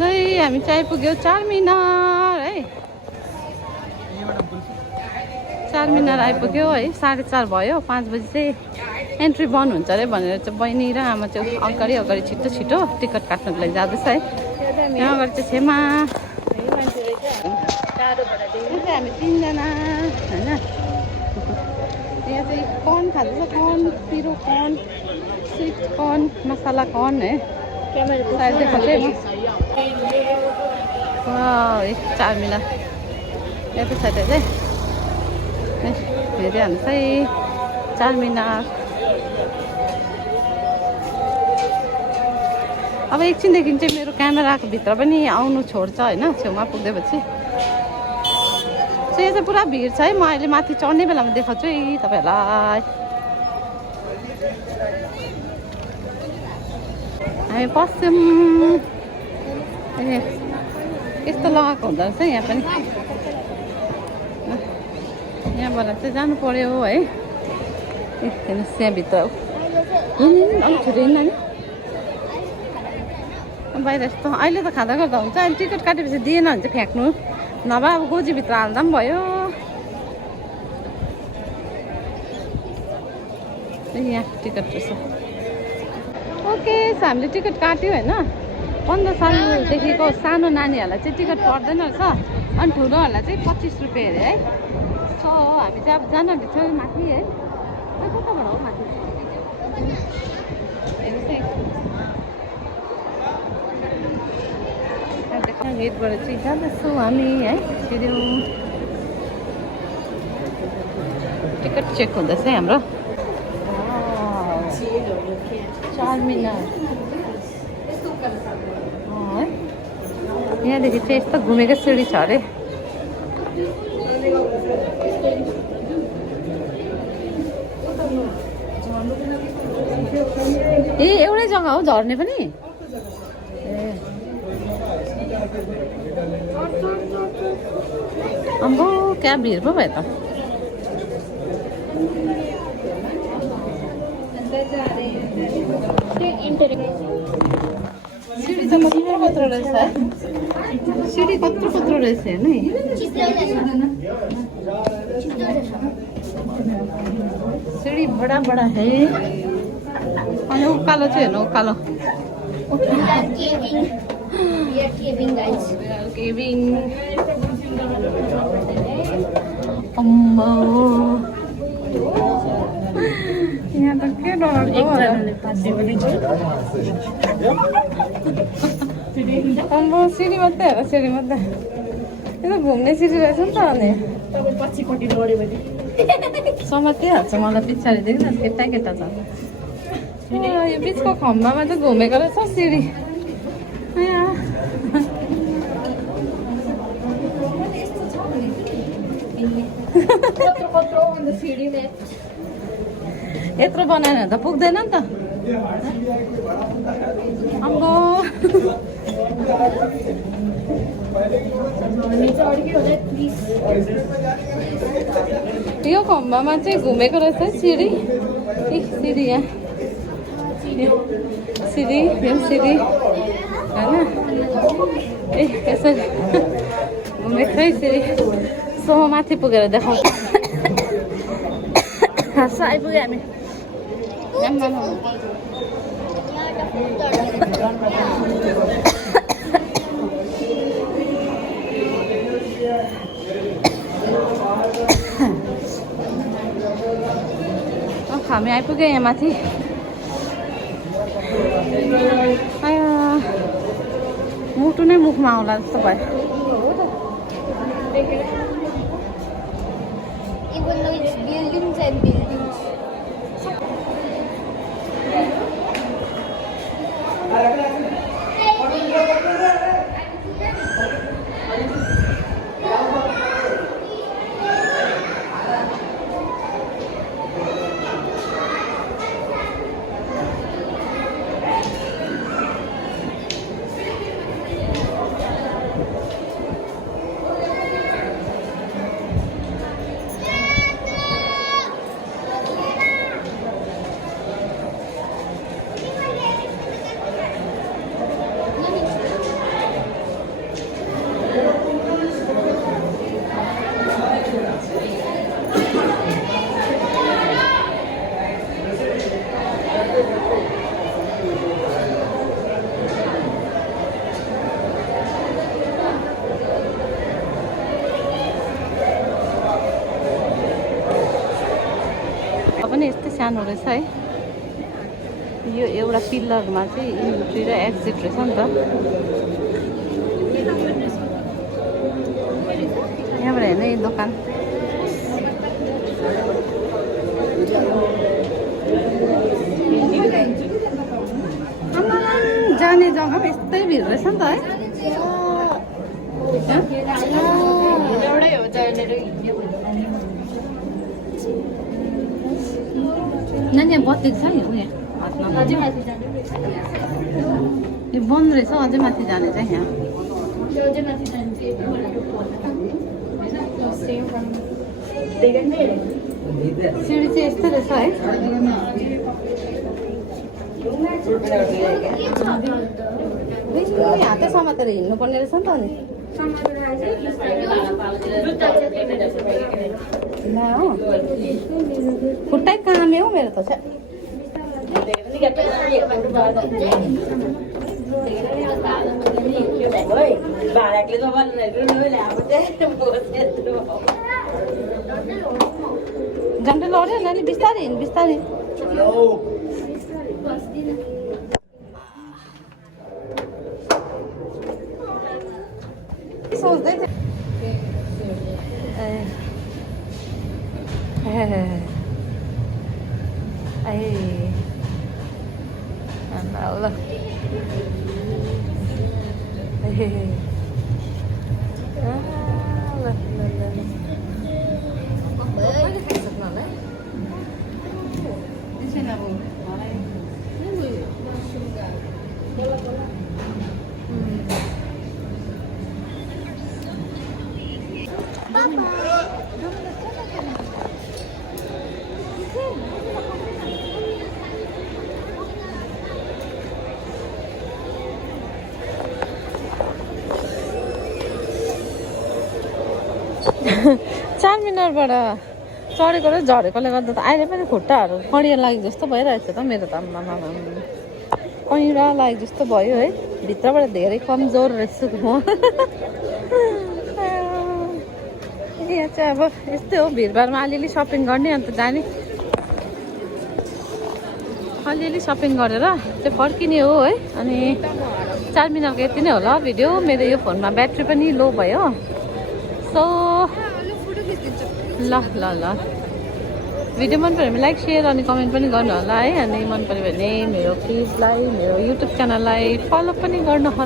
नै हामी चाहिँ आइपुग्यौँ चारमिनार है। चारमिनार आइपुग्यो है। 4:30 भयो। 5 बजी चाहिँ एन्ट्री बन्द हुन्छ अरे भनेर चाहिँ बहिनी र आमा चाहिँ अगाडि अगाडि छिटो छिटो टिकट काट्नको लागि जाँदैछ है। यहाँ अगाडि चाहिँ छेमा हामी 3 जना होइन। यहाँ चाहिँ कर्न खाँदैछ। कर्न, पिरो कर्न, स्विट कर्न, मसाला कर्न है। सायद देखाउँदै म चारमिनार यता साइड चाहिँ हेरिहाल्नुहोस् है चारमिनार। अब एकछिनदेखि चाहिँ मेरो क्यामेराको भित्र पनि आउनु छोड्छ होइन। छेउमा पुग्दैपछि चाहिँ यो चाहिँ पुरा भिड छ है। म अहिले माथि चढ्ने बेलामा देखाउँछु है तपाईँहरूलाई। हामी पस्यौँ। यस्तो लगाएको हुँदो रहेछ यहाँ पनि। यहाँबाट चाहिँ जानु पर्यो है। हेर्नुहोस् त्यहाँभित्र अलिक छिटो हिँड्नु नि बाहिर यस्तो। अहिले त खाँदा गर्दा हुन्छ। अहिले टिकट काटेपछि दिएन भने चाहिँ फ्याँक्नु, नभए अब गोजीभित्र हाल्दा पनि भयो। यहाँ टिकट रहेछ। ओके हामीले टिकट काट्यो होइन। 15 सालदेखिको सानो नानीहरूलाई चाहिँ टिकट पर्दैन रहेछ। अनि ठुलोहरूलाई चाहिँ 25 रुपियाँ अरे है। सो हामी चाहिँ अब जान बित्छौँ माथि है। कताबाट हो माथि? गेटबाट चाहिँ जाँदैछौँ हामी है। टिकट चेक हुँदैछ है हाम्रो। चारमिनार यहाँदेखि चाहिँ यस्तो घुमेको सिँढी छ अरे। ए एउटै जग्गा हो झर्ने पनि? अम्बो क्या भिड पो भयो त। सिँढी त कत्रो रहेछ है। सिँढी कत्रो रहेछ हेर्नु है। सिँढी बडा बडा है। अनि उकालो चाहिँ हेर्नु उकालो। यहाँ त के डराउँदो अम्बो सिँढी मात्रै हेर सिँढी मात्रै। यो त घुम्ने सिँढी रहेछ नि त। अनि पछिपट्टि लड्यो भने समातिहाल्छ मलाई पछाडिदेखि न केटा केटा छ। यो बिचको खम्बामा चाहिँ घुमेको रहेछ सिँढी। यत्रो बनाएन त पुग्दैन नि त। अम्बो यो खम्बामा चाहिँ घुमेको रहेछ सिँढी। सिँढी यहाँ सिँढी सिँढी होइन। ए यसरी घुमेको है सिँढी। सो माथि पुगेर देखाउँछु। सो आइपुग्यो हामी। हामी आइपुग्यो यहाँ माथि। मुटु नै मुखमा आउला जस्तो भयो। Even though it's buildings and buildings. पनि यस्तै सानो रहेछ है। यो एउटा पिल्लरमा चाहिँ इन्ट्री र एक्जिट रहेछ नि त। यहाँबाट हेर्ने दोकान जाने जग्गा पनि यस्तै भिड रहेछ नि त है। नानी बत्ती छ नि यहाँ यो बन्द रहेछ अझै माथि जाने चाहिँ यहाँ सिँढी चाहिँ यस्तै रहेछ है। हातै समातेर हिँड्नुपर्ने रहेछ नि त नि ला हो खुट्टै कामे हो मेरो त छ। झन्डै लड्यो नानी बिस्तारै हिँड बिस्तारै। सोच्दै थिएँ चारमिनारबाट चढेको र झरेकोले गर्दा त अहिले पनि खुट्टाहरू कडिया लागेको जस्तो भइरहेछ त मेरो त आम्मामा कैँडा लागेको जस्तो भयो है। भित्रबाट धेरै कमजोर रहेछु म। यहाँ चाहिँ अब यस्तै हो भिडभाडमा अलिअलि सपिङ गर्ने अन्त जाने अलिअलि सपिङ गरेर चाहिँ फर्किने हो है। अनि चारमिनारको यति नै होला भिडियो। मेरो यो फोनमा ब्याट्री पनि लो भयो सो ल ल ल भिडियो मन पऱ्यो भने लाइक सेयर अनि कमेन्ट पनि गर्नु होला है। अनि मन पऱ्यो भने मेरो पेजलाई मेरो युट्युब च्यानललाई फलो पनि गर्नु होला।